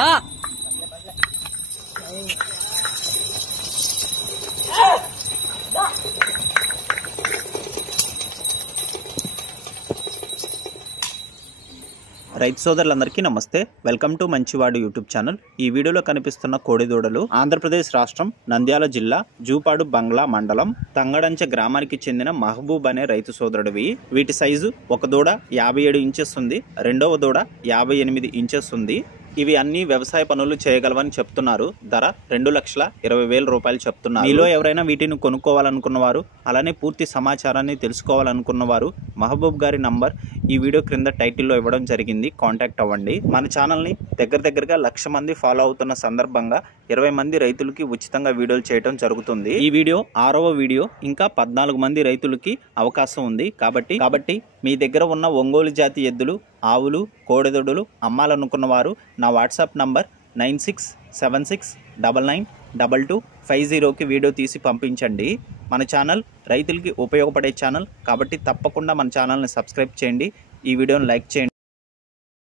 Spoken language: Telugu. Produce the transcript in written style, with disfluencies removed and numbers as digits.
రైతు సోదరులందరికీ నమస్తే. వెల్కమ్ టు మంచివాడు యూట్యూబ్ ఛానల్. ఈ వీడియోలో కనిపిస్తున్న కోడిదూడలు ఆంధ్రప్రదేశ్ రాష్ట్రం నంద్యాల జిల్లా జూపాడు బంగ్లా మండలం తంగడంచె గ్రామానికి చెందిన మహబూబ్ అనే రైతు సోదరుడివి. వీటి సైజు ఒక దూడ 57 ఇంచెస్ ఉంది, రెండవ దూడ 58 ఇంచెస్ ఉంది. ఇవి అన్ని వ్యవసాయ పనులు చేయగలవని చెప్తున్నారు. ధర 2,20,000 రూపాయలు చెప్తున్నారు. మీలో ఎవరైనా వీటిని కొనుక్కోవాలనుకున్నవారు, అలానే పూర్తి సమాచారాన్ని తెలుసుకోవాలనుకున్నవారు మహబూబ్ గారి నంబర్ ఈ వీడియో క్రింద టైటిల్లో ఇవ్వడం జరిగింది. కాంటాక్ట్ అవ్వండి. మన ఛానల్ని దగ్గరగా 1,00,000 మంది ఫాలో అవుతున్న సందర్భంగా 20 మంది రైతులకి ఉచితంగా వీడియోలు చేయడం జరుగుతుంది. ఈ వీడియో 6వ వీడియో. ఇంకా 14 మంది రైతులకి అవకాశం ఉంది. కాబట్టి మీ దగ్గర ఉన్న ఒంగోలు జాతి ఎద్దులు, ఆవులు, కోడెదొడులు అమ్మాలనుకున్న వారు నా వాట్సాప్ నంబర్ 9676992250కి వీడియో తీసి పంపించండి. మన ఛానల్ రైతులకి ఉపయోగపడే ఛానల్ కాబట్టి తప్పకుండా మన ఛానల్ని సబ్స్క్రైబ్ చేయండి. ఈ వీడియోని లైక్ చేయండి.